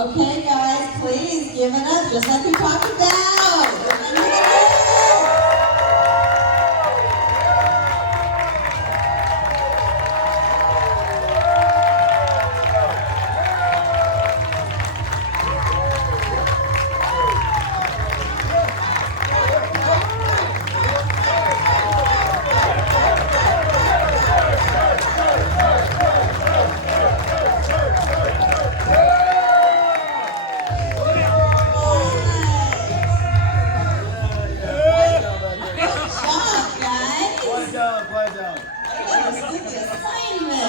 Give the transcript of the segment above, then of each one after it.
Okay, guys, please give it up, just like we talked about.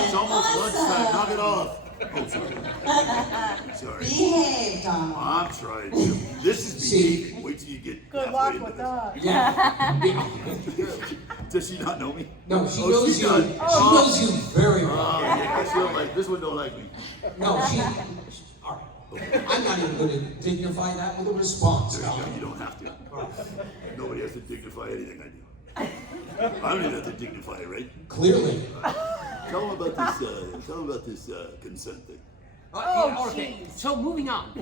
It's almost lunchtime. Knock it off. Oh, sorry. Sorry. Behave, Donald. I'm trying to. This is behave. Wait till you get Good luck with that. Yeah. Does she not know me? No, she knows she you. does. She knows you very well. Oh, yeah. She don't like, this one don't like me. No, she all right. I'm not even going to dignify that with a response. There you go. You don't have to. Nobody has to dignify anything I do. I don't even have to dignify it, right? Clearly. Tell them about this. Tell them about this consent thing. Okay. So moving on. So,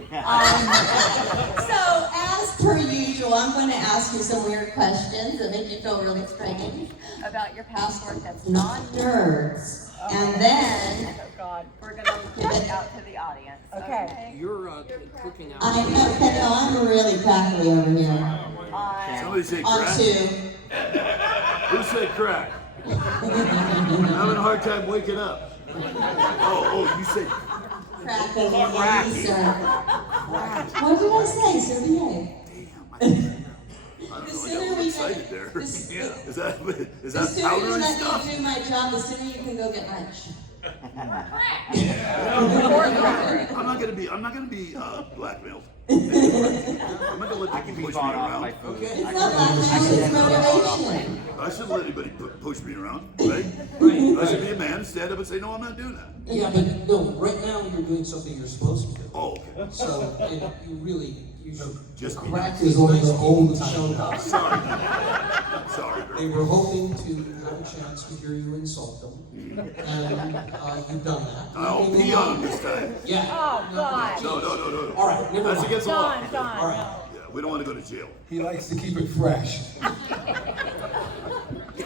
as per usual, I'm going to ask you some weird questions that make you feel really strange About your passport that's not nerds. And then, Oh, God. We're gonna give it out to the audience. Okay. You're clicking out. I know, Kendall, I'm really crackly over here. Somebody say On crack. 2. Who said crack? I'm having a hard time waking up. Oh, you said Crack over here, sir. What did I say, sir? Behave. I don't know. I got a little excited there. The Is that sooner you powdery let stuff? me do my job, the sooner you can go get lunch. I'm not gonna be blackmailed. I'm not gonna let people push me around. Okay. It's not blackmail, it's motivation. I shouldn't let anybody push me around, right? Right. I should be a man, stand up and say, no, I'm not doing that. Yeah, but no, right now you're doing something you're supposed to do. Oh, okay. So you should Just be crack nice. is only the old shown up. Sorry. Sorry, They girl. were hoping to have a chance to hear you insult them, and you've done that. I'll pee on him this time. Yeah. Oh, God. No. All right, never That's mind. against the law. Don. All right. Yeah, we don't want to go to jail. He likes to keep it fresh. Ew.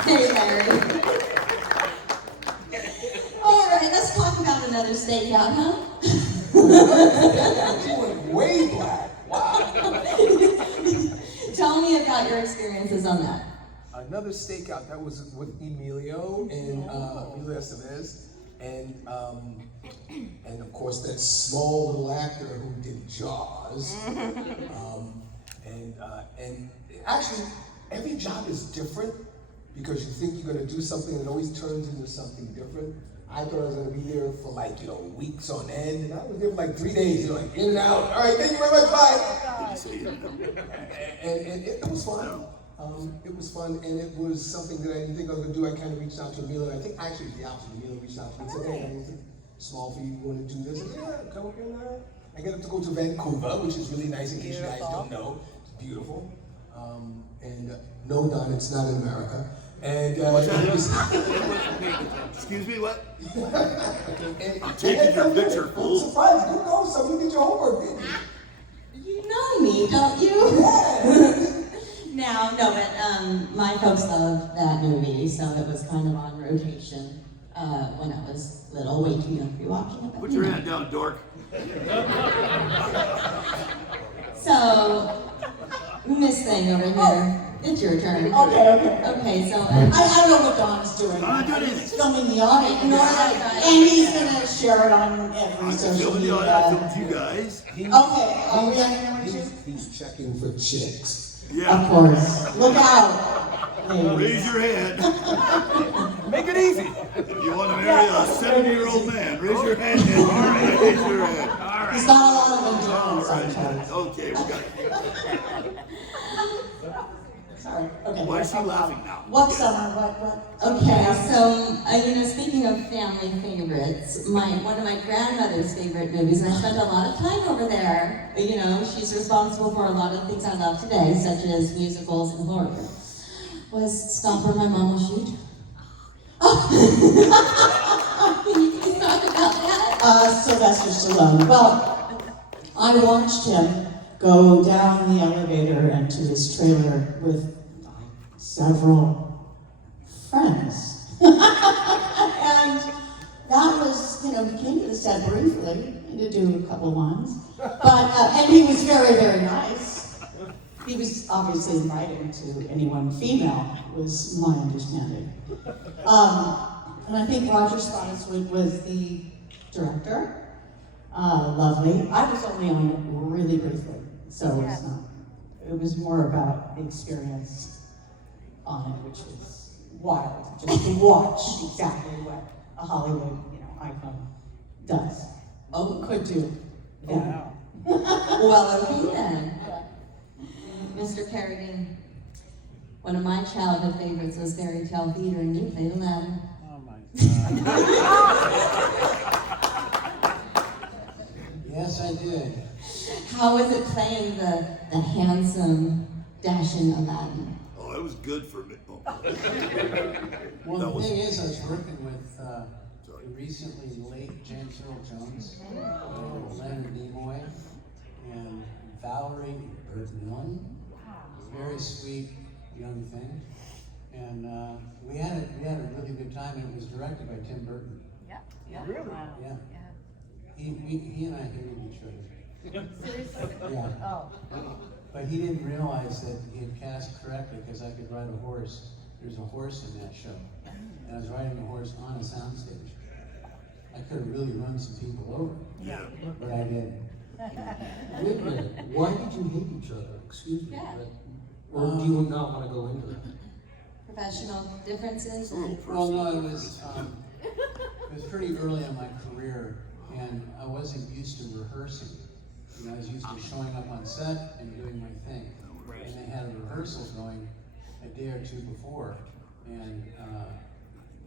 Okay, Larry. All right, let's talk about another stakeout, huh? She went way black. Wow. Tell me about your experiences on that. Another stakeout that was with Emilio and Emilio Estevez, and of course that small little actor who did Jaws. And actually, every job is different because you think you're going to do something and it always turns into something different. I thought I was going to be there for weeks on end, and I was there for 3 days, in and out. All right, thank you very much, bye. Did you say it? And it was fun. It was fun, and it was something that I didn't think I was going to do. I kind of reached out to Emilio. I think actually it was the opposite. Emilio reached out to me and said, hey, is it small for you? You want to do this? I said, yeah, come up here and I get to go to Vancouver, which is really nice in case you guys don't know. It's beautiful. No, Don, it's not in America. And Excuse me, what? I'm taking your picture, fool. I'm surprised. You know something. You did your homework, didn't you? You know me, don't you? No, but my folks loved that movie, so it was kind of on rotation when I was little, way too young to be watching it. but Put you your know. hand down, dork. So, Miss Thing over here, it's your turn. Okay, so I don't know what Don's doing. I'm not doing anything. He's filming the audience. Ignore that guy. And he's gonna share it on every I'm social filming media. you. I filmed you guys. Okay, are we on camera too? He's checking for chicks. Of Yeah. course. Look out. Raise your hand. Make it easy. If you want to marry a 70-year-old man, raise your hand. Raise your hand. He's got a lot of them All down right. sometimes. Okay, we got it. sorry. Okay. Why is she laughing now? What summer? What? Okay, so speaking of family favorites, one of my grandmother's favorite movies, and I spent a lot of time over there. She's responsible for a lot of things I love today, such as musicals and horror. Was Stop or My Mom Will Shoot? Oh. Can you please talk about that? Sylvester Stallone. Well, I watched him go down the elevator and to his trailer with several friends. And that was, he came to the set briefly to do a couple lines. But, and he was very, very nice. He was obviously invited to anyone female, was my understanding. And I think Roger Spottiswoode was the director. Lovely. I was only on it really briefly, so it was more about the experience on it, which was wild, just to watch exactly what a Hollywood, icon does. Could do. Yeah. Well, okay then. Mr. Kerrigan, one of my childhood favorites was Fairy Tale Theater, and you played Aladdin. Oh my God. Yes, I did. How was it playing the handsome, dashing Aladdin? Oh, it was good for me. Oh. Well, That the was- thing is, I was working with the recently late James Earl Jones, Leonard Nimoy, and Valerie Bertinelli. Very sweet young thing, and we had a really good time. And it was directed by Tim Burton. Yeah. Really? Wow. Yeah. Yeah. He and I hated each other. Seriously? Yeah. Oh. But he didn't realize that he had cast correctly because I could ride a horse. There's a horse in that show. And I was riding the horse on a soundstage. I could have really run some people over, Yeah. but I didn't. Wait a minute. Why did you hate each other? Excuse me. Yeah. Or do you not want to go into that? Professional differences? A little Well, no, personal. it was pretty early in my career, and I wasn't used to rehearsing. I was used to showing up on set and doing my thing. And they had a rehearsal going a day or two before, and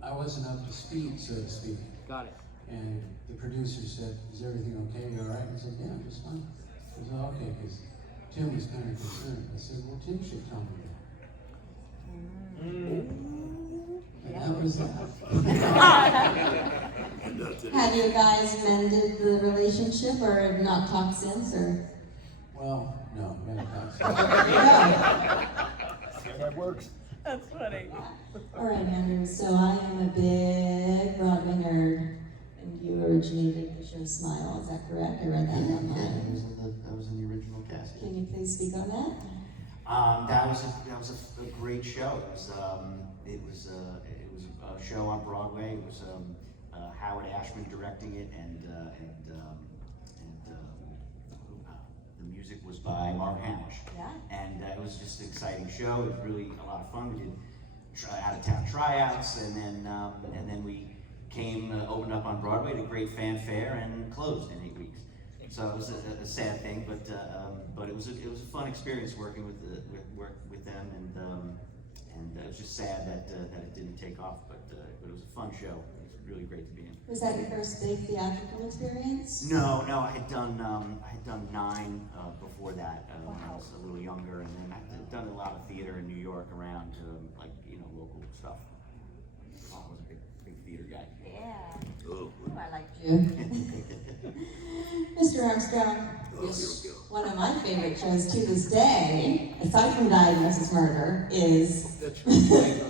I wasn't up to speed, so to speak. Got it. And the producer said, "Is everything okay? You all right?" I said, "Yeah, just fine." I said, "Okay," because Tim was kind of concerned. I said, "Well, Tim should tell me that." And that was that. And that's it. Have you guys mended the relationship or not talked since, or? Well, no, we haven't talked. That works. That's funny. All right, Andrew, so I am a big Broadway nerd, and you originated the show Smile, is that correct? I read that Yeah, online. that was in the original cast. Can you please speak on that? That was a great show. It was a show on Broadway. It was Howard Ashman directing it, and the music was by Mark Hamish. Yeah. And it was just an exciting show. It was really a lot of fun. We did out-of-town tryouts, and then we opened up on Broadway to great fanfare, and closed in 8 weeks. So it was a sad thing, but it was a fun experience working with them, and it was just sad that it didn't take off. But it was a fun show. It was really great to be in. Was that your first big theatrical experience? No, I had done 9 before that when I was a little younger, and then I'd done a lot of theater in New York around local stuff. I was a big theater guy. Yeah. Oh, Ooh, I like You. Mr. Armstrong, here we go. one of my favorite shows to this day, aside from Diagnosis Murder, is That's right.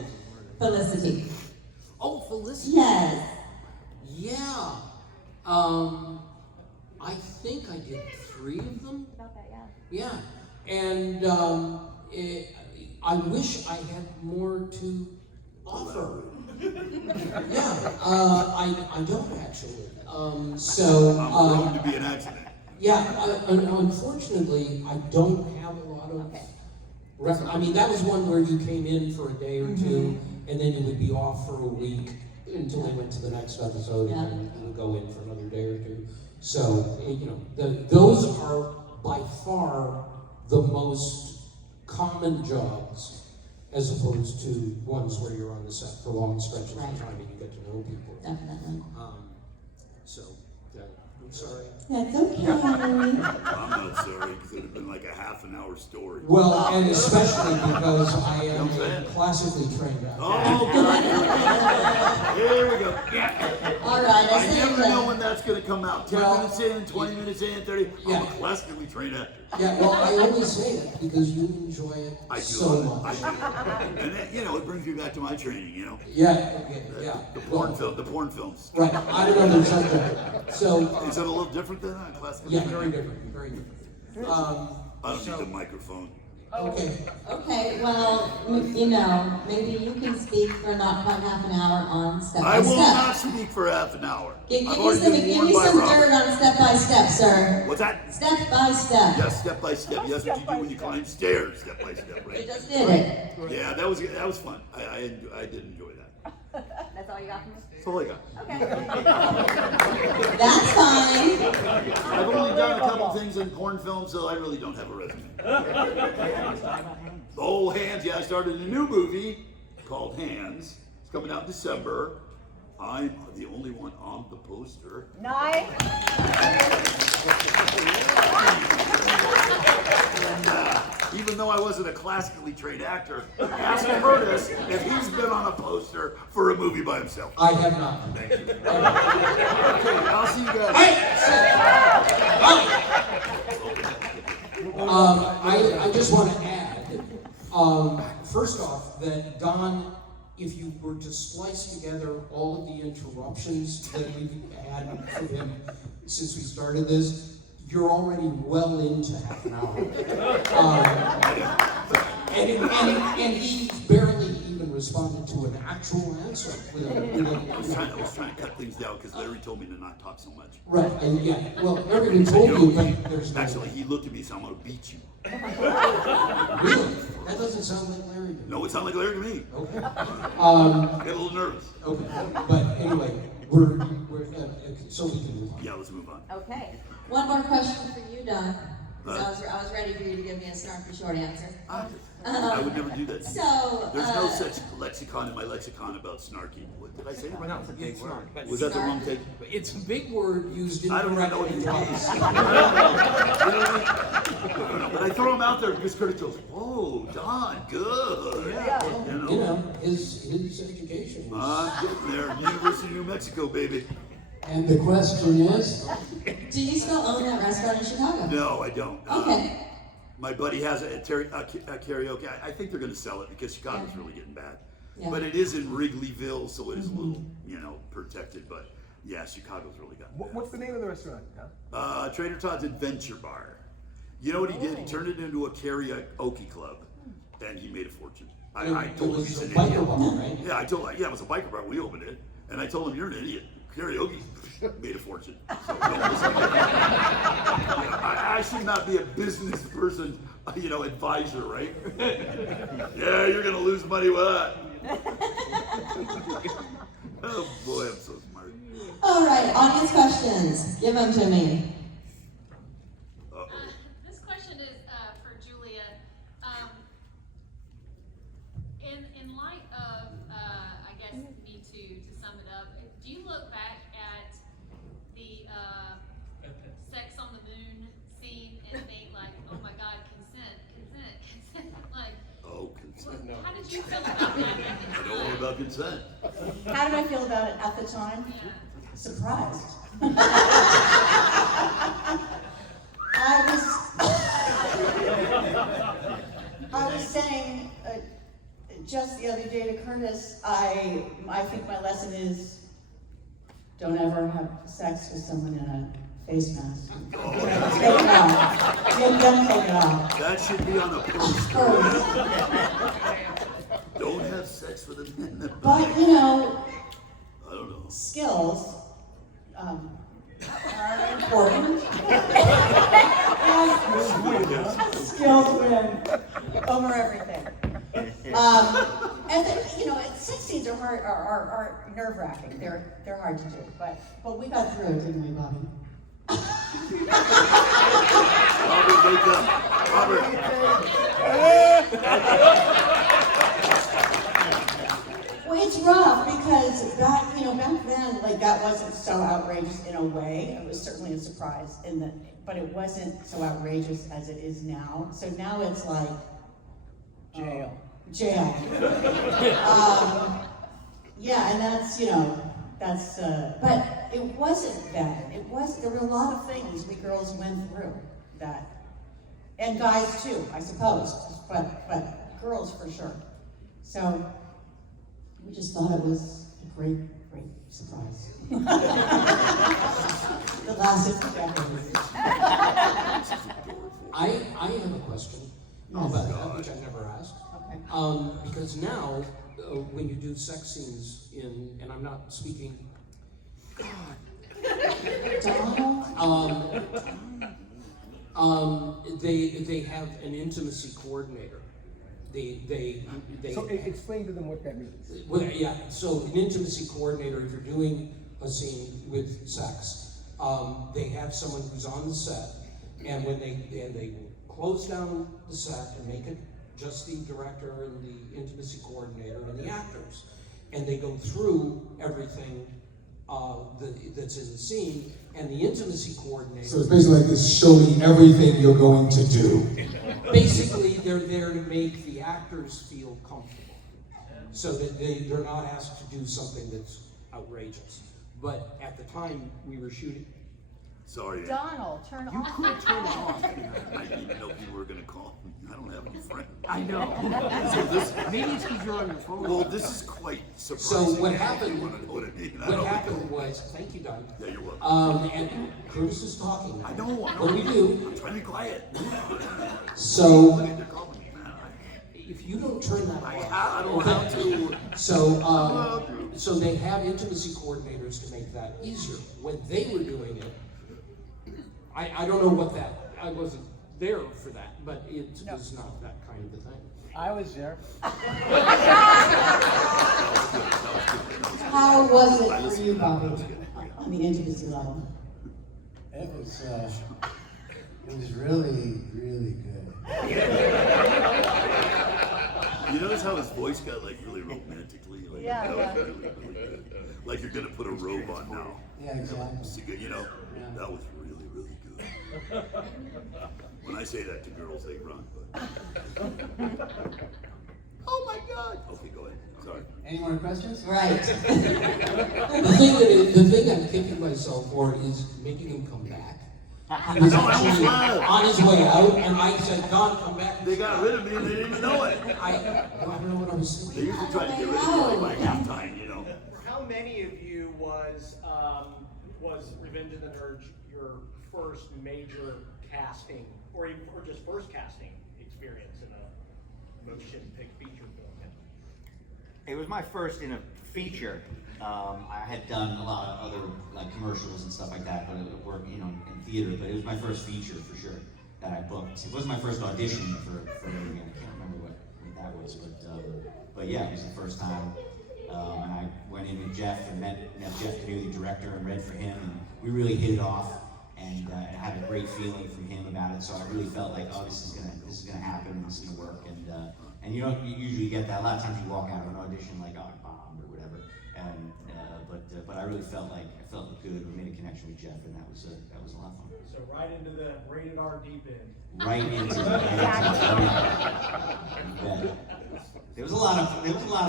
Felicity. Oh, Felicity. Yes. Yeah. I think I did 3 of them. about that, yeah. Yeah. And I wish I had more to offer. Yeah. I don't actually. I'm going to be an accident. Yeah, unfortunately, I don't have a lot of I mean, that was one where you came in for a day or two, and then you would be off for a week until they went to the next episode, and then you would go in for another day or two. So, those are by far the most common jobs as opposed to ones where you're on the set for long stretches Right. of time and you get to know people. Definitely. So, yeah, I'm sorry. That's okay, Henry. I'm not sorry, because it would have been like a half an hour story. Well, and especially because I am Don't say a it. classically trained actor. Oh, God. Here we go. All right, I I said never know that. when that's going to come out. 10 Well, minutes in, 20 minutes in, 30. I'm Yeah. a classically trained actor. Yeah, well, I only say that because you enjoy it I do so love much. it. I do. And that, it brings me back to my training, Yeah, okay, yeah. The porn films. Right, I don't know, there's something. So, Is it a little different than a classical? yeah, very different, very different. I don't need the microphone. Okay, Okay, well, maybe you can speak for not quite half an hour on step I by will step. not speak for half an hour. Give I've me already some, been give warned me by some Robert. dirt on step by step, sir. What's that? Step by step. Yes, step by step. Yes, what you do when you climb stairs, step by step, You right? just did it. Yeah, that was fun. I did enjoy that. That's all you got from me? That's all I got. That's fine. I've only done a couple things in porn films, so I really don't have a resume. Oh, Hands, yeah, I started a new movie called Hands. It's coming out in December. I'm the only one on the poster. Nice. And, even though I wasn't a classically trained actor, ask Curtis if he's been on a poster for a movie by himself. I have not. Thank you. Okay, I'll see you guys. I just want to add, first off, that Don, if you were to splice together all of the interruptions that we've had from him since we started this, you're already well into half an hour. And he barely even responded to an actual answer. I was trying to cut things down because Larry told me to not talk so much. Right, and yeah, well, everybody told you, but there's no... Actually, he looked at me and said, I'm going to beat you. Really? That doesn't sound like Larry to me. No, it sounded like Larry to me. Okay. Get a little nervous. Okay, but anyway, we're so we can move on. Yeah, let's move on. Okay. One more question for you, Don. 'Cause I was ready for you to give me a snarky short answer. I would never do that. So, There's no such lexicon in my lexicon about snarky. What did I say? Well, no, it's a big word. But Was that the wrong take? it's a big word used in I don't even know what it incorrectly. means. But I throw him out there because Curtis goes, whoa, Don, good. Yeah. You know, his education was... I'm getting there. University of New Mexico, baby. And the question is? do you still own that restaurant in Chicago? No, I don't. Okay. My buddy has a karaoke. I think they're going to sell it because Chicago's really getting bad. Yeah. But it is in Wrigleyville, so it is a little, protected. But yeah, Chicago's really gotten bad. What's the name of the restaurant? Trader Todd's Adventure Bar. You know what he did? He turned it into a karaoke club, and he made a fortune. I It told him was he's a an biker idiot. bar, right? Yeah, I told him, it was a biker bar. We opened it, and I told him, you're an idiot. Karaoke made a fortune. So, don't listen to him. I should not be a business person, advisor, right? Yeah, you're gonna lose money with that. Oh boy, I'm so smart. All right, audience questions. Give them to me. This question is for Julia. In light of, I guess, Me Too, to sum it up, do you look back at the sex on the moon scene and think like, oh my God, consent, like, Oh, consent. how did you feel about that at the I don't know time? about consent. How did I feel about it at the time? Yeah. Surprised. I was saying just the other day to Curtis, I think my lesson is don't ever have sex with someone in a face mask. Take it off. Don't take it off. That should be on a poster. First. Don't have sex with a man. But I don't know. skills are important. Skills win over everything. And then, sex scenes are hard, are nerve-wracking. They're hard to do, but we got through it, didn't we, Bobby? Robert, wake up. Robert. that wasn't so outrageous in a way. It was certainly a surprise but it wasn't so outrageous as it is now. So now it's like Jail. Jail. Yeah, and that's, but it wasn't bad. There were a lot of things we girls went through that, and guys too, I suppose, but girls for sure. So we just thought it was a great surprise. It lasted for decades. I have a question about that, which I've never asked. Okay. Because now, when you do sex scenes and I'm not speaking, they have an intimacy coordinator. So explain to them what that means. Well, yeah, so an intimacy coordinator, if you're doing a scene with sex, they have someone who's on the set, and when they close down the set and make it just the director and the intimacy coordinator and the actors, and they go through everything that's in the scene, and the intimacy coordinator. So it's basically like this: show me everything you're going to do. Basically, they're there to make the actors feel comfortable, so that they're not asked to do something that's outrageous. But at the time we were shooting. Sorry. Donald, turn You off. could turn it off. I didn't know people were gonna call me. I don't have any friends. I know. So this, Maybe it's because you're on your phone. well, this is quite So surprising. what You happened? wanna know what I mean? I What don't happened know. was, thank you, Doug. Yeah, you're welcome. And Curtis is talking now. I know. What do we do? I'm trying to be quiet. So Look at, they're calling me, man. if you don't turn that off, I don't know how to. So they have intimacy coordinators to make that easier. When they were doing it, I don't know what that, I wasn't there for that, but it was not that kind of a thing. I was there. How was it for you, Bobby, on the intimacy level? It was really, really good. You notice how his voice got like really romantically? Like, Yeah, that yeah. was really, really good. Like you're gonna put a robe on now. Yeah, exactly. See, you know, that was really, really good. When I say that to girls, they run. But... oh my God! Okay, go ahead. Sorry. Any more questions? Right. The thing I'm kicking myself for is making him come back. He was actually on his way out, and I said, "Don, come back." They got rid of me and they didn't even know it. I don't know what I was They saying. usually try to get rid of me like by halftime, you know. How many of you was Revenge of the Nerds your first major casting, or just first casting experience in a motion picture film? It was my first in a feature. I had done a lot of other like commercials and stuff like that, but it worked, in theater. But it was my first feature for sure that I booked. It wasn't my first audition for anything. I can't remember what that was, but yeah, it was the first time. And I went in with Jeff and met Jeff Canoe, the director, and read for him, and we really hit it off. And had a great feeling from him about it. So I really felt like, oh, this is gonna happen. This is gonna work. And you usually get that. A lot of times you walk out of an audition like, oh, I bombed or whatever. And but I really felt good. We made a connection with Jeff, and that was a lot of fun. So right into the rated R deep end. Right into the There was a lot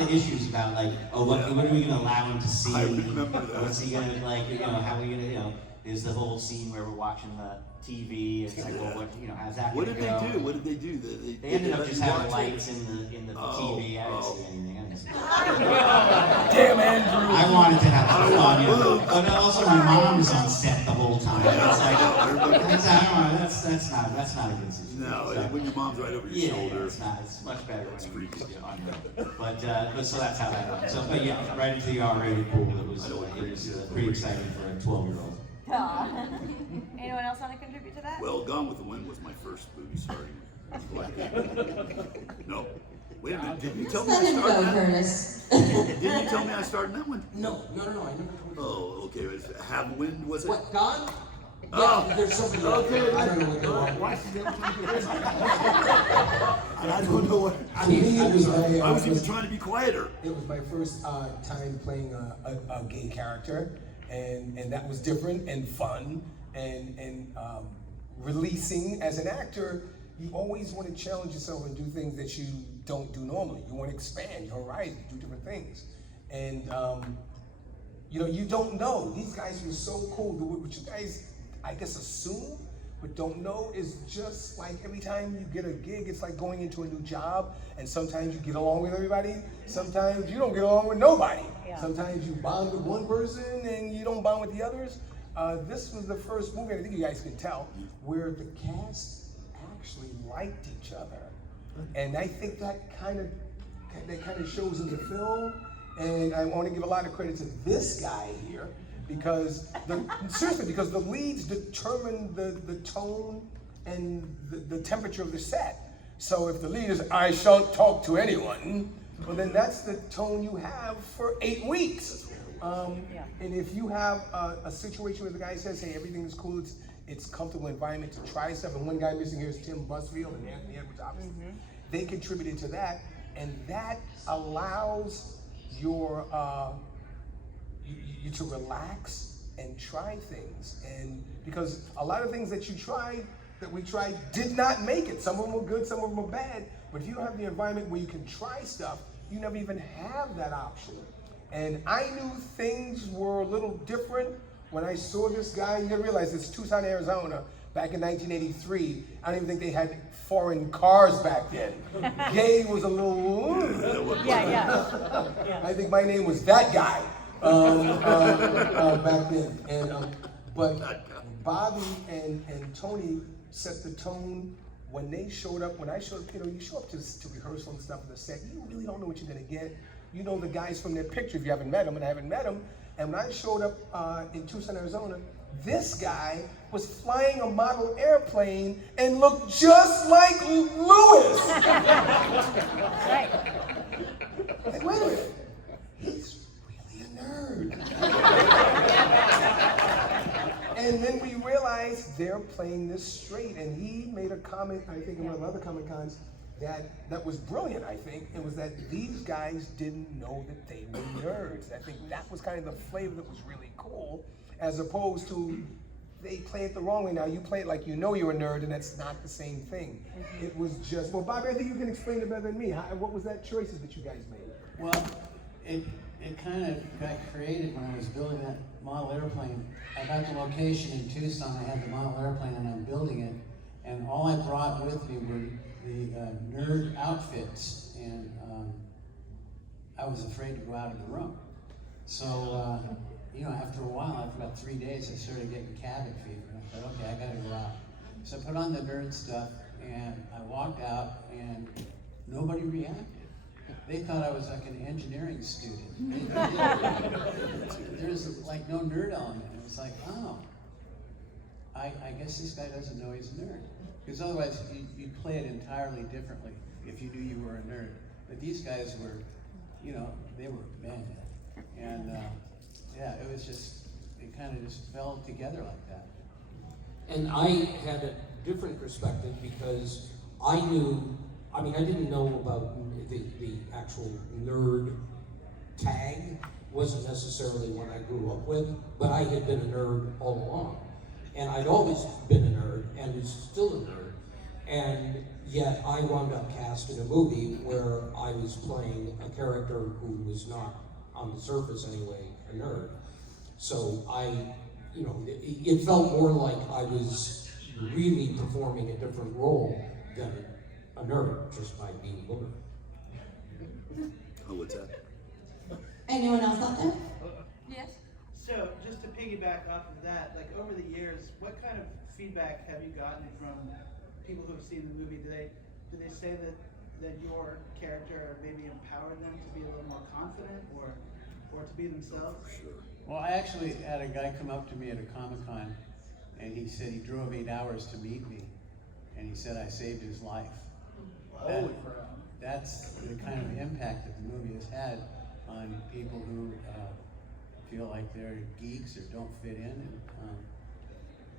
of issues about like, oh, what are we gonna allow him to see? I remember that. What's he gonna like? How are we gonna There's the whole scene where we're watching the TV. It's like, well, how's that What gonna did go? they do? What did they do? They ended up let just you having watch it? lights in the TV. I didn't see anything. Damn, Andrew. I wanted to have some fun, but also my mom was on set the whole time. It's like, that's not a good situation. No, So, when your mom's right over your shoulder. it's not. It's much better when it's on her. But so that's how that went. So, but yeah, right into the R-rated pool. It was pretty exciting for a 12-year-old. Anyone else want to contribute to that? Well, Gone with the Wind was my first movie starting. No. Wait a minute, didn't you tell me I Let him started go, that? Curtis. Didn't you tell me I started in that one? No, I never told you. Oh, okay. Have Wind, was it? What, Don? Oh. Yeah, there's somebody else. Okay. I don't know what they're Watch the I don't know what. To me, it was I was even trying to be quieter. It was my first time playing a gay character, and that was different and fun and releasing. As an actor, you always want to challenge yourself and do things that you don't do normally. You want to expand your horizon, do different things. And you know, you don't know. These guys were so cool. What you guys, I guess, assume but don't know is just like every time you get a gig, it's like going into a new job, and sometimes you get along with everybody, sometimes you don't get along with nobody. Yeah. Sometimes you bond with one person and you don't bond with the others. This was the first movie, and I think you guys can tell, where the cast actually liked each other. And I think that kind of shows in the film. And I want to give a lot of credit to this guy here, because seriously, because the leads determine the tone and the temperature of the set. So if the lead is, I shan't talk to anyone, well then that's the tone you have for 8 weeks. And if you have a situation where the guy says, hey, everything is cool, it's comfortable environment to try stuff, and one guy missing here is Tim Busfield and Anthony Edwards, obviously. They contributed to that, and that allows you to relax and try things. And because a lot of things that we tried did not make it. Some of them were good, some of them were bad. But if you don't have the environment where you can try stuff, you never even have that option. And I knew things were a little different when I saw this guy. You gotta realize it's Tucson, Arizona, back in 1983. I don't even think they had foreign cars back then. Gay was a little, Yeah. I think my name was that guy back then. And but Bobby and Tony set the tone when they showed up. When I showed up, you know, you show up to rehearsal and stuff on the set, you really don't know what you're gonna get. You know the guys from their picture if you haven't met them, and I haven't met them. And when I showed up in Tucson, Arizona, this guy was flying a model airplane and looked just like Lewis. Right. Like, wait a minute, he's really a nerd. And then we realized they're playing this straight, and he made a comment, I think in one of the other Comic Cons, that was brilliant, I think. It was that these guys didn't know that they were nerds. I think that was kind of the flavor that was really cool, as opposed to they play it the wrong way. Now you play it like you know you're a nerd, and that's not the same thing. It was just, well, Bobby, I think you can explain it better than me. What was that choices that you guys made? Well, it kind of got created when I was building that model airplane. I got the location in Tucson, I had the model airplane, and I'm building it, and all I brought with me were the nerd outfits, and I was afraid to go out of the room. So, you know, after a while, after about 3 days, I started getting cabin fever. And I thought, okay, I gotta go out. So I put on the nerd stuff, and I walked out, and nobody reacted. They thought I was like an engineering student. There's like no nerd element. It was like, oh, I guess this guy doesn't know he's a nerd. Because otherwise, you'd play it entirely differently if you knew you were a nerd. But these guys were, you know, they were men. And yeah, it was just, it kind of just fell together like that. And I had a different perspective because I knew, I mean, I didn't know about the actual nerd tag. Wasn't necessarily what I grew up with, but I had been a nerd all along. And I'd always been a nerd and was still a nerd. And yet I wound up cast in a movie where I was playing a character who was not, on the surface anyway, a nerd. So you know, it felt more like I was really performing a different role than a nerd, just by being a nerd. Oh, what's that? Anyone else out there? Yes. So, just to piggyback off of that, like over the years, what kind of feedback have you gotten from people who have seen the movie? Do they say that your character maybe empowered them to be a little more confident or to be themselves? Sure. Well, I actually had a guy come up to me at a Comic-Con, and he said he drove 8 hours to meet me, and he said I saved his life. Holy crap. That's the kind of impact that the movie has had on people who feel like they're geeks or don't fit in. And,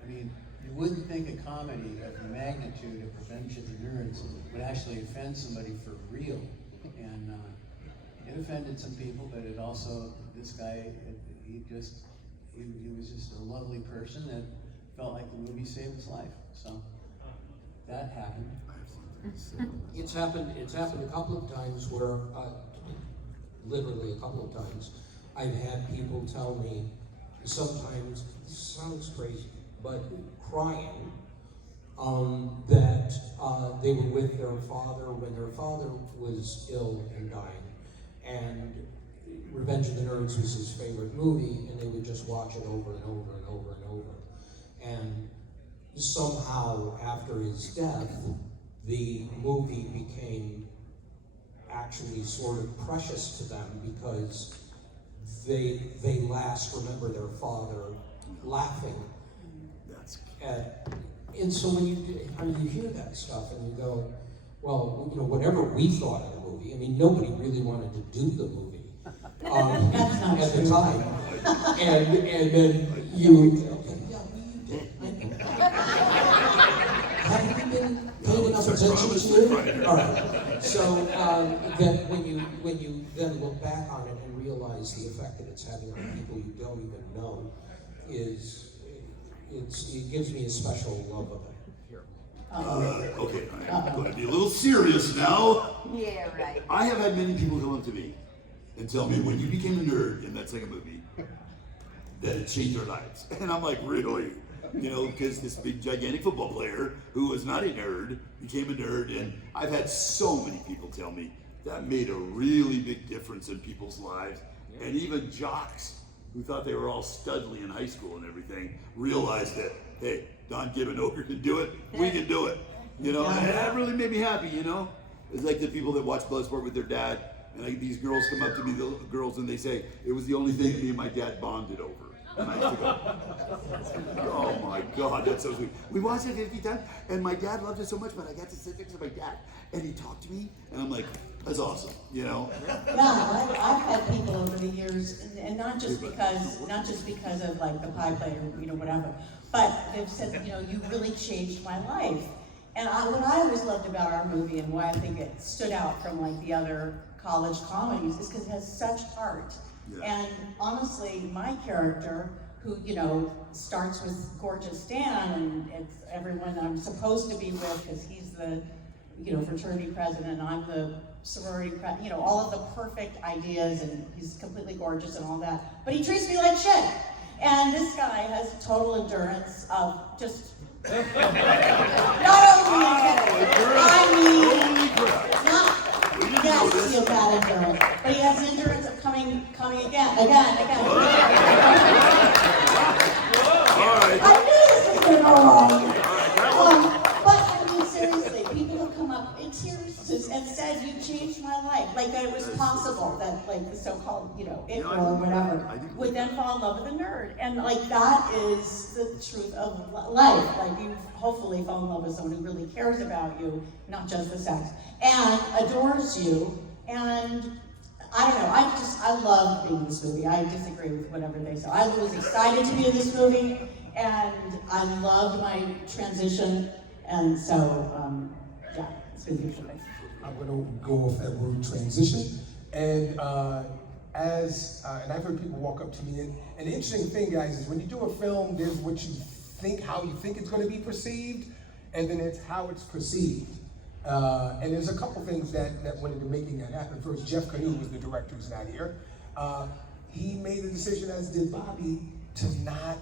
I mean, you wouldn't think a comedy of the magnitude of Revenge of the Nerds would actually offend somebody for real. And it offended some people, but it also, this guy, he was just a lovely person that felt like the movie saved his life. So that happened. It's happened a couple of times where, literally a couple of times, I've had people tell me, sometimes, this sounds crazy, but crying, that they were with their father when their father was ill and dying, and Revenge of the Nerds was his favorite movie, and they would just watch it over and over and over and over. And somehow, after his death, the movie became actually sort of precious to them because they last remember their father laughing. And so when you hear that stuff and you go, well, whatever we thought of the movie, I mean, nobody really wanted to do the movie at the time. And then you, okay, yeah, we did. Have you been paying enough attention to it? All right. So that when you then look back on it and realize the effect that it's having on people you don't even know, it gives me a special love of it. Okay, I'm going to be a little serious now. Yeah, right. I have had many people come up to me and tell me when you became a nerd in that second movie, that it changed their lives. And I'm like, really? Because this big gigantic football player who was not a nerd became a nerd, and I've had so many people tell me that made a really big difference in people's lives. And even jocks who thought they were all studly in high school and everything realized that, hey, Don Gibbon-Ogre can do it, we can do it. And that really made me happy, It's like the people that watch Bloodsport with their dad, and these girls come up to me, the girls, and they say, it was the only thing me and my dad bonded over. And I used to go, oh my God, that's so sweet. We watched it 50 times, and my dad loved it so much, but I got to sit next to my dad, and he talked to me, and I'm like, that's awesome, Yeah, I've had people over the years, and not just because of like the pie plate or whatever, but they've said, you really changed my life. And what I always loved about our movie and why I think it stood out from like the other college comedies is because it has such heart. Yeah. And honestly, my character, who starts with Gorgeous Dan, and it's everyone I'm supposed to be with because he's the fraternity president, and I'm the sorority president, all of the perfect ideas, and he's completely gorgeous and all that. But he treats me like shit. And this guy has total endurance of just not only yes, he has bad endurance, but he has the endurance of coming again. I knew this was gonna go wrong. But I mean, seriously, people have come up in tears and said, "You changed my life." Like that it was possible that like the so-called, it girl or whatever would then fall in love with a nerd, and like that is the truth of life. Like you hopefully fall in love with someone who really cares about you, not just the sex, and adores you. And I don't know, I loved being in this movie. I disagree with whatever they say. I was excited to be in this movie, and I loved my transition, and so, yeah, it's been beautiful. I'm going to go off that word transition, and and I've heard people walk up to me, and the interesting thing, guys, is when you do a film, there's what you think, how you think it's going to be perceived, and then it's how it's perceived. And there's a couple things that went into making that happen. First, Jeff Canoe was the director who's not here. He made the decision, as did Bobby, to not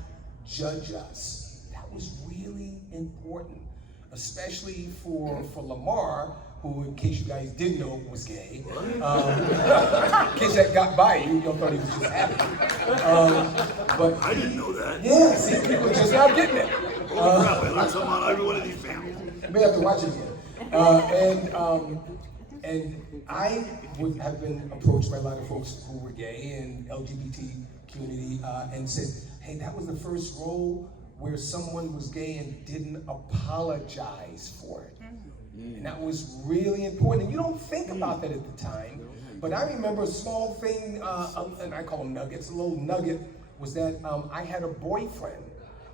judge us. That was really important, especially for Lamar, who, in case you guys didn't know, was gay. In case that got by you, you thought he was just happy. But I didn't know that. Yeah, see, people are just not getting it. Holy crap, I learned something on every one of these families. You may have to watch it again. And I would have been approached by a lot of folks who were gay and LGBT community and said, hey, that was the first role where someone was gay and didn't apologize for it. And that was really important. And you don't think about that at the time, but I remember a small thing, and I call them nuggets, a little nugget, was that I had a boyfriend.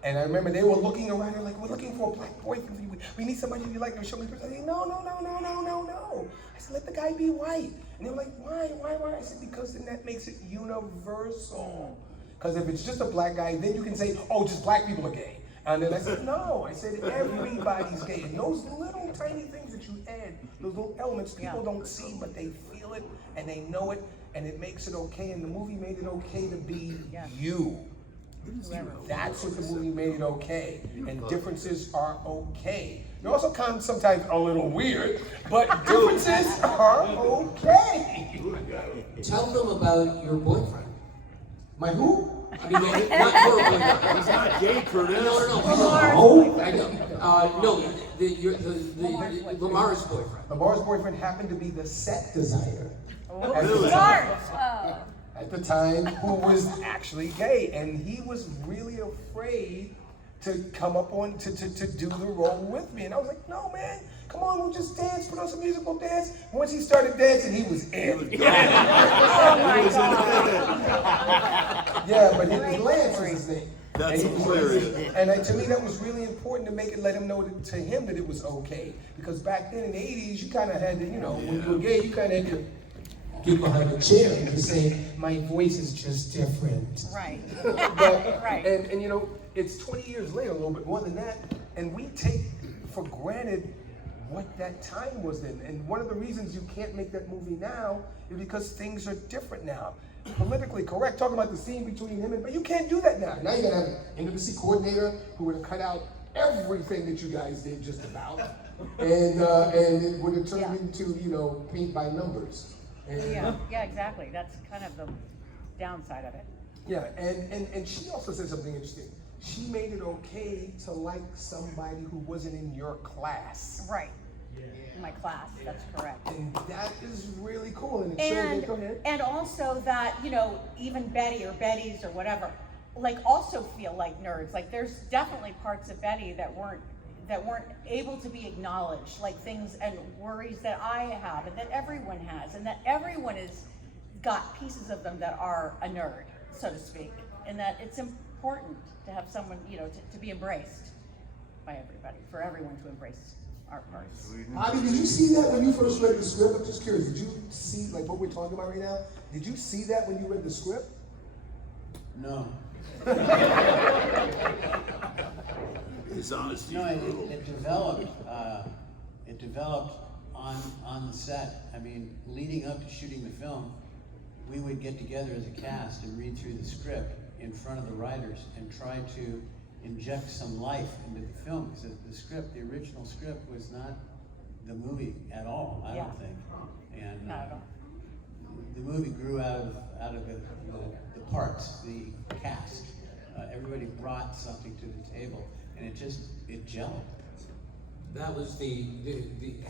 And I remember they were looking around, they're like, we're looking for a black boyfriend. We need somebody you like to show me. I said, no. I said, let the guy be white. And they were like, why? I said, because then that makes it universal. Because if it's just a black guy, then you can say, oh, just black people are gay. And then I said, no, I said everybody's gay. And those little tiny things that you add, those little elements, people don't see, but they feel it and they know it, and it makes it okay. And the movie made it okay to be you. That's what the movie made it okay. And differences are okay. They're also kind of sometimes a little weird, but differences are okay. Tell them about your boyfriend. My who? I mean, not your boyfriend. He's not gay, Curtis. No. No, Lamar's boyfriend. Lamar's boyfriend happened to be the set designer. Really? At the time, who was actually gay, and he was really afraid to come up on to do the role with me. And I was like, no, man, come on, we'll just dance, put on some music, we'll dance. Once he started dancing, he was in. Yeah, but his Lance was his name. That's hilarious. And to me, that was really important to let him know to him that it was okay. Because back then in the 80s, you kind of had to, when you were gay, you kind of had to get behind the chair and just say, my voice is just different. Right. But, Right. and it's 20 years later, a little bit more than that, and we take for granted what that time was then. And one of the reasons you can't make that movie now is because things are different now. Politically correct, talking about the scene between him but you can't do that now. Now you gotta have an intimacy coordinator who would have cut out everything that you guys did just about. And it would have turned into, paint by numbers. And, Yeah, exactly. That's kind of the downside of it. Yeah, and she also said something interesting. She made it okay to like somebody who wasn't in your class. Right. In my class, that's correct. And that is really cool. And it shows go ahead. And also that, even Betty or Betty's or whatever, also feel like nerds. Like there's definitely parts of Betty that weren't able to be acknowledged, like things and worries that I have and that everyone has, and that everyone has got pieces of them that are a nerd, so to speak, and that it's important to have someone, to be embraced by everybody, for everyone to embrace our parts. Bobby, did you see that when you first read the script? I'm just curious, did you see what we're talking about right now? Did you see that when you read the script? No. His honesty. No, it developed on the set. I mean, leading up to shooting the film, we would get together as a cast and read through the script in front of the writers and try to inject some life into the film, because the original script was not the movie at all, I don't think. And Not at all. the movie grew out of the parts, the cast. Everybody brought something to the table, and it gelled. That was the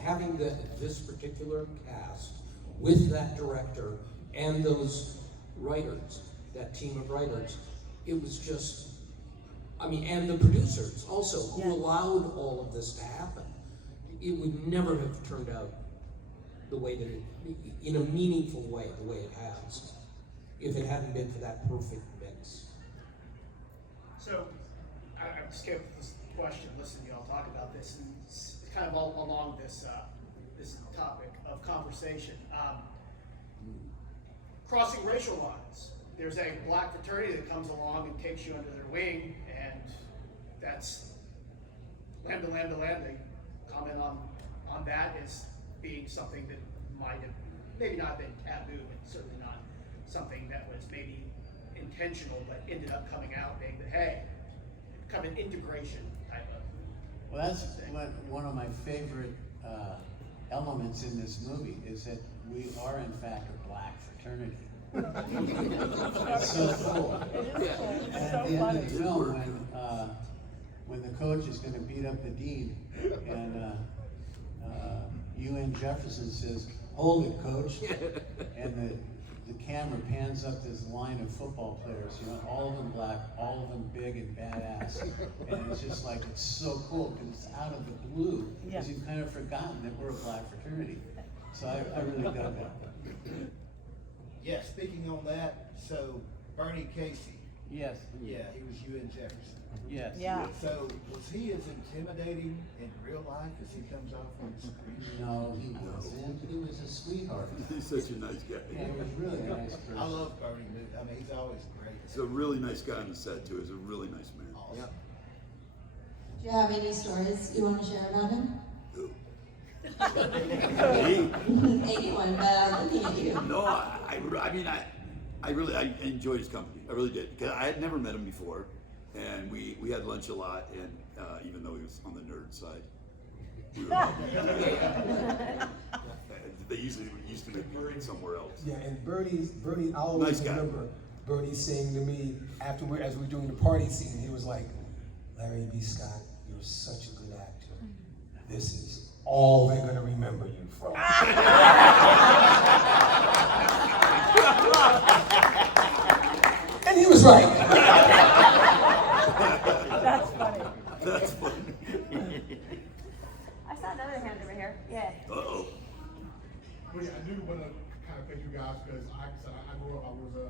having this particular cast with that director and those writers, that team of writers. It was just, and the producers also, who allowed all of this to happen. It would never have turned out the way that in a meaningful way, the way it has, if it hadn't been for that perfect mix. So, I'm skipping this question, listening to y'all talk about this, and it's kind of all along this topic of conversation. Crossing racial lines. There's a black fraternity that comes along and takes you under their wing, and that's Lambda Lambda Lambda. Comment on that as being something that might have maybe not been taboo, and certainly not something that was maybe intentional, but ended up coming out being that, hey, kind of an integration type of. Well, that's one of my favorite elements in this movie, is that we are in fact a black fraternity. It's so cool. It is cool. It's And so at the end funny. of the film, when the coach is going to beat up the dean, and UN Jefferson says, "Hold it, coach," and the camera pans up this line of football players, all of them black, all of them big and badass, and it's just like, it's so cool because it's out of the blue, because you've kind of forgotten that we're a black fraternity. So I really dug that. Yeah, speaking on that, so Bernie Casey, Yes. Yeah, he was UN Jefferson. Yes. Yeah. So was he as intimidating in real life as he comes off on the screen? No, he wasn't. He was a sweetheart. He's such a nice guy. Yeah, he was really a nice person. I love Bernie. I mean, he's always great. He's a really nice guy on the set too. He's a really nice man. Awesome. Do you have any stories you want to share about him? Who? Anyone, but I was looking at you. No, I really enjoyed his company. I really did. 'Cause I had never met him before, and we had lunch a lot. And even though he was on the nerd side, we were, they used to make me read somewhere else. Yeah, and Bernie, I always Nice guy. remember Bernie saying to me as we were doing the party scene, he was like, "Larry B. Scott, you're such a good actor. This is all they're gonna remember you from." And he was right. That's funny. That's funny. I saw another hand over here. Yeah. Uh-oh. Well, yeah, I do want to kind of thank you guys because I grew up, I was a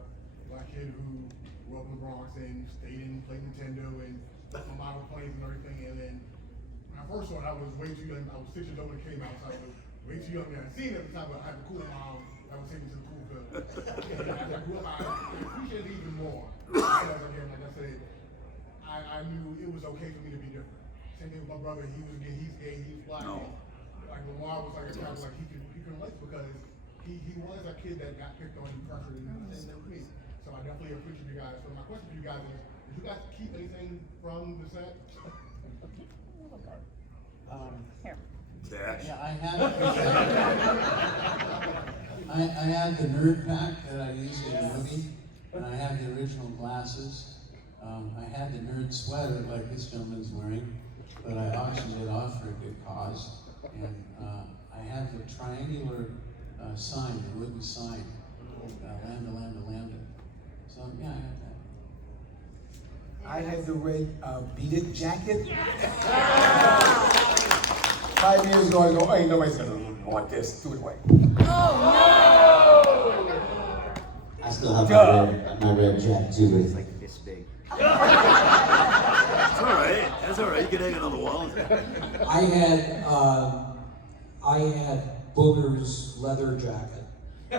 black kid who grew up in the Bronx and stayed in, played Nintendo and my mom was playing and everything. And then when I first saw it, I was way too young. I was 6 years old when it came out, so I was way too young. And I seen it at the time, but I had a cool mom that would take me to the cool film. And as I grew up, I appreciated it even more. Because again, like I said, I knew it was okay for me to be different. Same thing with my brother. He's gay, he's black. No. Like Lamar was like a child, like he can relate because he was a kid that got picked on and pressured and me. So I definitely appreciate you guys. So my question for you guys is, did you guys keep anything from the set? Here. Cash. Yeah, I had the nerd pack that I used in the movie, and I had the original glasses. I had the nerd sweater like this gentleman's wearing, but I auctioned it off for a good cause. And I had the triangular sign, the wooden sign, Lambda, Lambda, Lambda. So yeah, I had that. I had the red Beat It jacket. 5 years ago, I go, ain't nobody said, I want this, do it away. I still have my red jacket too, but it's like this big. That's all right. That's all right. You can hang it on the wall. I had Booger's leather jacket,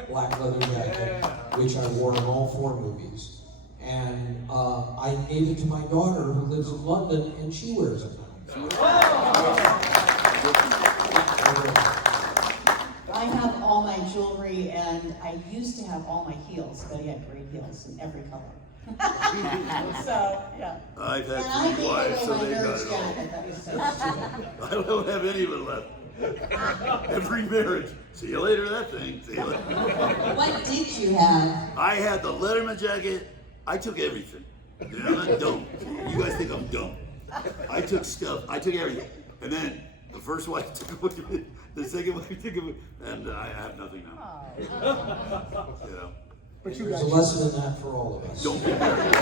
black leather jacket, which I wore in all 4 movies. And I gave it to my daughter who lives in London, and she wears it now. I have all my jewelry, and I used to have all my heels, but I had great heels in every color. So, yeah. I've had And I 3 gave wives, so away they my got nerd's it all. jacket, that was so stupid. I don't have any of it left. Every marriage. See you later, that thing. See you later. What did you have? I had the Letterman jacket. I took everything. You know, I'm not dumb. You guys think I'm dumb. I took stuff. I took everything. And then the first wife took away the second wife took away, and I have nothing now. You know. But you There's guys, a lesson in that for all of us. Don't be married.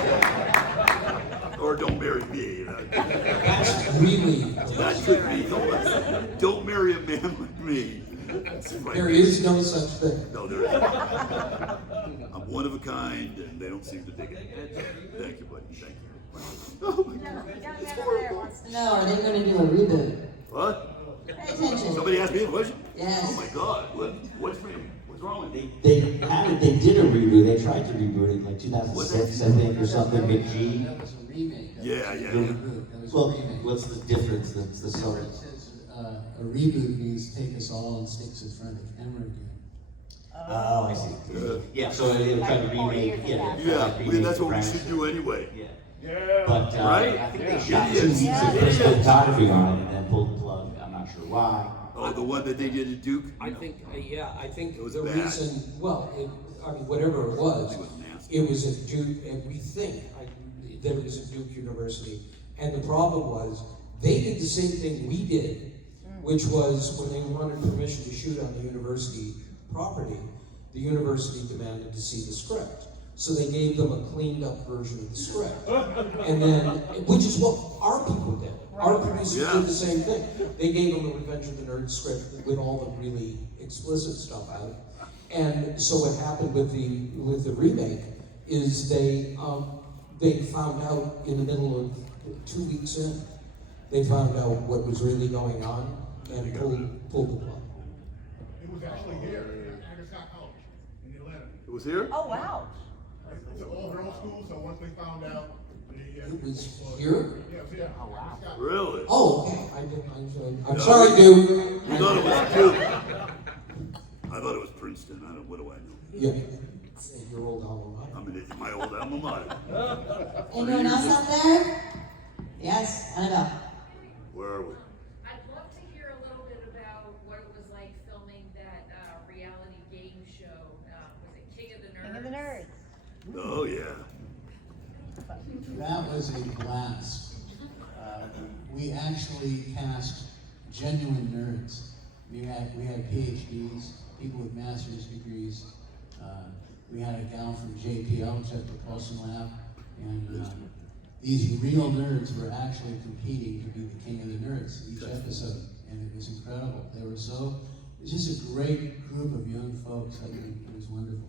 Or don't marry me. You know. That's really That could be the lesson. Don't marry a man like me. That's right. There is no such thing. No, there isn't. I'm one of a kind, and they don't seem to dig it. Thank you, buddy. Thank you. Oh my God. It's horrible. No, are they going to do a reboot? What? Pay attention. Somebody asked me a question? Yes. Oh my God. What's wrong with me? They did a reboot. They tried to reboot it in like 2006, I think, or something. McGee. That was a remake. Yeah. That was a Well, remake. what's the difference? The story. It says a reboot means take us all and sticks in front of the camera again. Oh, I see. Yeah, so they were trying to remake. Yeah, That's what we should do anyway. Yeah. Yeah. But Right? I think they shot 2 Idiots. weeks of first photography on it and then pulled the plug. I'm not sure why. Oh, the one that they did at Duke? I think It was the bad. reason, whatever it was, It was nasty. it was at Duke, and we think that it was at Duke University. And the problem was, they did the same thing we did, which was when they wanted permission to shoot on the university property, the university demanded to see the script. So they gave them a cleaned up version of the script. And then, which is what our people did. Our producers Yeah. did the same thing. They gave them a Revenge of the Nerds script with all the really explicit stuff out. And so what happened with the remake is they they found out in the middle of 2 weeks in, they found out what was really going on and pulled the plug. It was actually here at Scott College in Atlanta. It was here? Oh, wow. It's an all-girls school, so once they found out, It was here? Yeah, it was here. Oh, wow. Really? Oh, okay. I'm sorry, Duke. You thought it was Duke. I thought it was Princeton. What do I know? Yeah, your old alma mater. I'm in my old alma mater. Anyone else out there? Yes, Annabelle. Where are we? I'd love to hear a little bit about what it was like filming that reality game show. Was it King of the Nerds? King of the Nerds. Oh, yeah. That was a blast. We actually cast genuine nerds. We had PhDs, people with master's degrees. We had a gal from JPL, Jet Propulsion Lab, and these real nerds were actually competing to be the king of the nerds each episode, and it was incredible. It was just a great group of young folks. I mean, it was wonderful.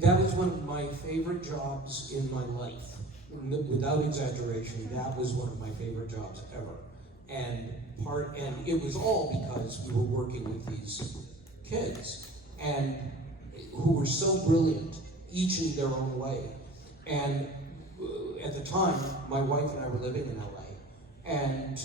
That was one of my favorite jobs in my life. Without exaggeration, that was one of my favorite jobs ever. And it was all because we were working with these kids and who were so brilliant, each in their own way. And at the time, my wife and I were living in LA. And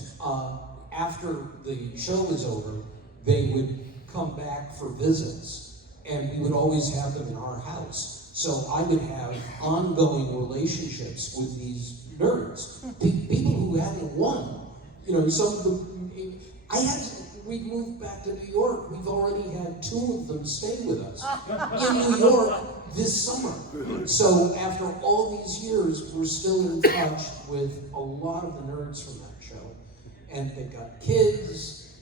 after the show was over, they would come back for visits, and we would always have them in our house. So I would have ongoing relationships with these nerds, people who hadn't won. You know, some of them, we've moved back to New York. We've already had 2 of them stay with us in New York this summer. So after all these years, we're still in touch with a lot of the nerds from that show. And they've got kids,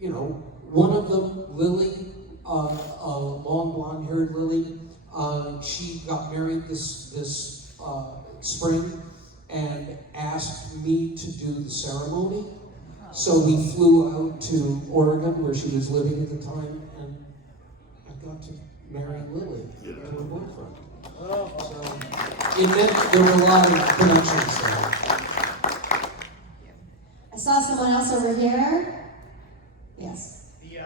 you know, one of them, Lily, long blonde-haired Lily, she got married this spring and asked me to do the ceremony. So we flew out to Oregon, where she was living at the time, and I got to marry Lily, her boyfriend. So it meant there were a lot of connections there. I saw someone else over here. Yes. The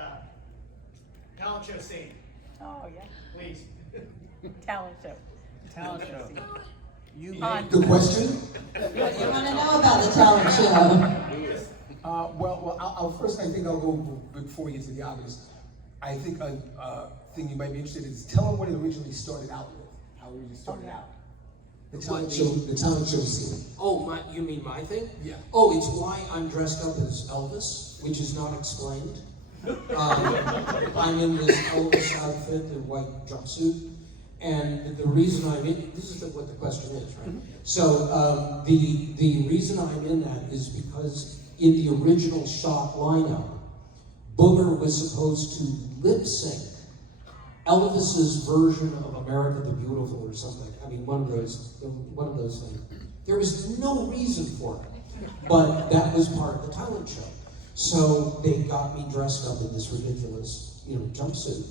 talent show scene, Oh, yeah. please. Talent show. Talent show. The question? What do you want to know about the talent show? Well, first, I think I'll go before we get to the obvious. I think a thing you might be interested in is tell them what it originally started out with. How it originally started out. The talent show scene. Oh, you mean my thing? Yeah. Oh, it's why I'm dressed up as Elvis, which is not explained. I'm in this Elvis outfit, the white jumpsuit, and the reason I'm in, this is what the question is, right? So the reason I'm in that is because in the original shot lineup, Booger was supposed to lip sync Elvis's version of America the Beautiful or something. I mean, one of those things. There was no reason for it, but that was part of the talent show. So they got me dressed up in this ridiculous, jumpsuit.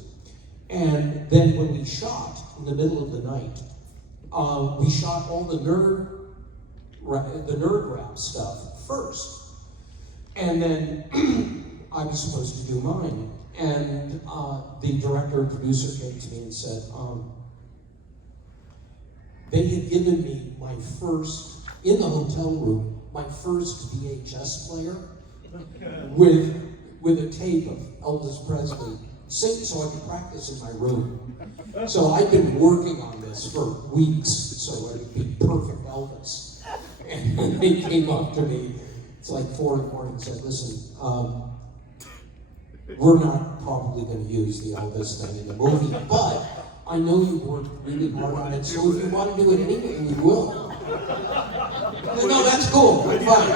And then when we shot in the middle of the night, we shot all the nerd rap stuff first. And then I was supposed to do mine. And the director and producer came to me and said, they had given me my first, in the hotel room, my first VHS player with a tape of Elvis Presley singing so I could practice in my room. So I'd been working on this for weeks so it would be perfect Elvis. And then they came up to me, it's like 4 in the morning, and said, listen, we're not probably going to use the Elvis thing in the movie, but I know you worked really hard on it, so if you want to do it anyway, we will. No, that's cool, we're fine.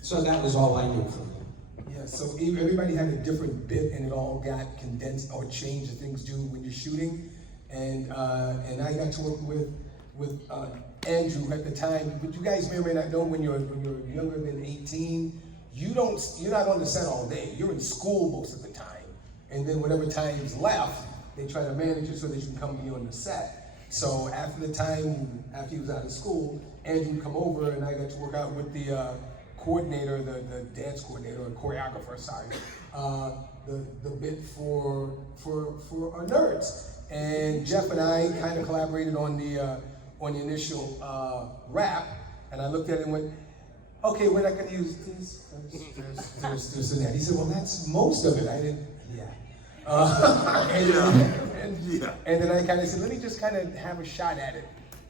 So that was all I knew from him. Yeah, so everybody had a different bit, and it all got condensed or changed as things do when you're shooting. And I got to work with Andrew at the time. But you guys may or may not know when you're younger than 18, you're not on the set all day. You're in school most of the time. And then whatever time's left, they try to manage it so that you can come be on the set. So after the time, after he was out of school, Andrew would come over and I got to work out with the coordinator, the dance coordinator, or choreographer, sorry, the bit for our Nerds. And Jeff and I kind of collaborated on the initial rap, and I looked at it and went, okay, we're not gonna use this, this and that. He said, well, that's most of it. I didn't, yeah. And then I kind of said, let me just kind of have a shot at it.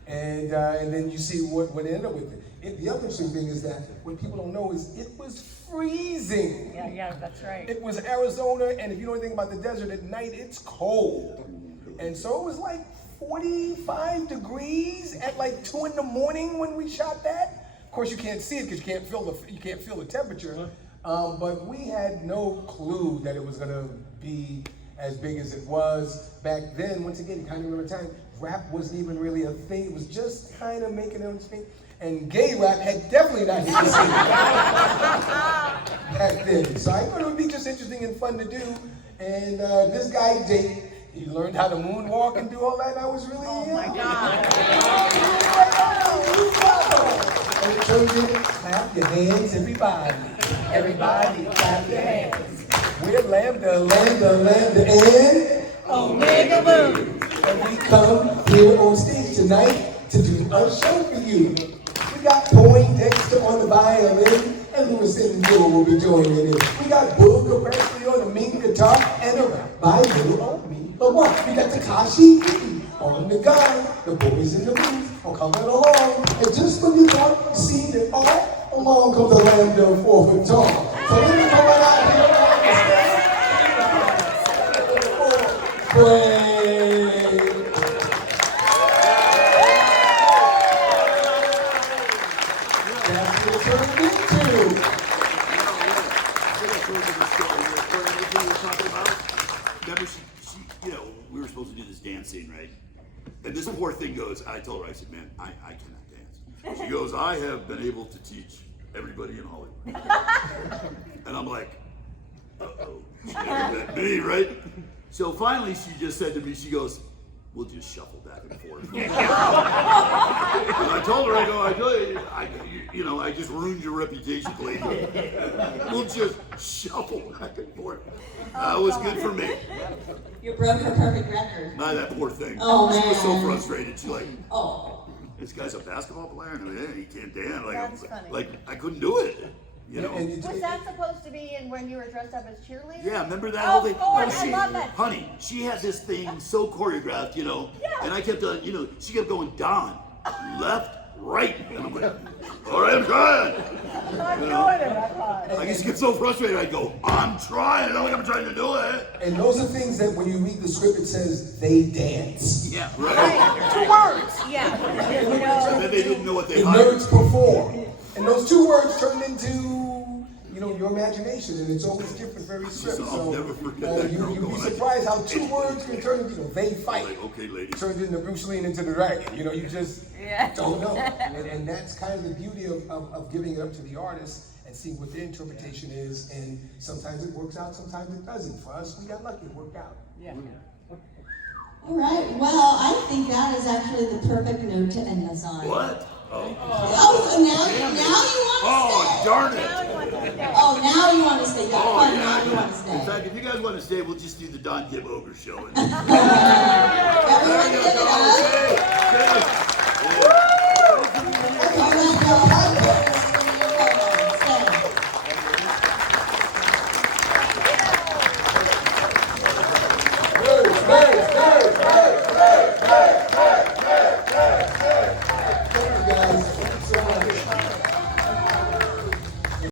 And then you see what ended up with it. The other interesting thing is that what people don't know is it was freezing. Yeah, that's right. It was Arizona, and if you know anything about the desert, at night it's cold. And so it was like 45 degrees at like 2 in the morning when we shot that. Of course, you can't see it because you can't feel the temperature. But we had no clue that it was gonna be as big as it was back then. Once again, you kind of remember time, rap wasn't even really a thing. It was just kind of making its thing. And gay rap had definitely not hit the scene back then. So I thought it would be just interesting and fun to do. And this guy, Jake, he learned how to moonwalk and do all that. And I was really, Oh my God. And it turned into clap your hands, everybody. Everybody, clap your hands. We're Lambda, and Omega Boom. And we come here on stage tonight to do a show for you. We got Poindexter on the violin, and Louis and Joe will be joining in. We got Booger Presley on the mean guitar, and a rap by Little Old Me. But what? We got Tekashi on the gun, the boys in the booth are coming along. And just when you thought you seen it all, along comes the Lambda 4 foot tall. So let me come on out here on the stage. Pray. That's what it turned into. Remember, she, you know, we were supposed to do this dance scene, right? And this poor thing goes, I told her, I said, man, I cannot dance. She goes, I have been able to teach everybody in Hollywood. And I'm like, uh-oh, me, right? So finally she just said to me, she goes, we'll just shuffle back and forth. And I told her, I just ruined your reputation, lady. We'll just shuffle back and forth. That was good for me. You broke her perfect record. Not that poor thing. Oh, She was so man. frustrated. She's like, Oh. this guy's a basketball player, and he can't dance. That's funny. Like I couldn't do it. You know. Was that supposed to be in when you were dressed up as cheerleaders? Yeah, remember that whole thing? Of course, Oh, I love that. Honey, she had this thing so choreographed, you know, Yeah. and I kept on, she kept going down, left, right, and I'm like, all right, I'm trying. I'm You doing know? it, I thought. I used to get so frustrated, I'd go, I'm trying, I know I'm trying to do it. And those are things that when you read the script, it says they dance. Yeah, right. 2 words. Yeah. And then they didn't know what they The hired. nerds perform. And those 2 words turned into, your imagination, and it's always different for every script. So I'll never forget that girl You'd be going, surprised how 2 words can turn into, they fight. Like, okay, lady. Turned into Bruce Lee and into the dragon. You just Yeah. don't know. And that's kind of the beauty of giving it up to the artist and seeing what their interpretation is. And sometimes it works out, sometimes it doesn't. For us, we got lucky, it worked out. Yeah. All right. Well, I think that is actually the perfect note to end us on. What? Oh. Oh, so now you want Oh, darn it. Oh, now you want to stay. Yeah, Oh, fun. yeah, Now you yeah. want to stay. In fact, if you guys want to stay, we'll just do the Don Gibb Ogre show. Everyone give it up. Okay.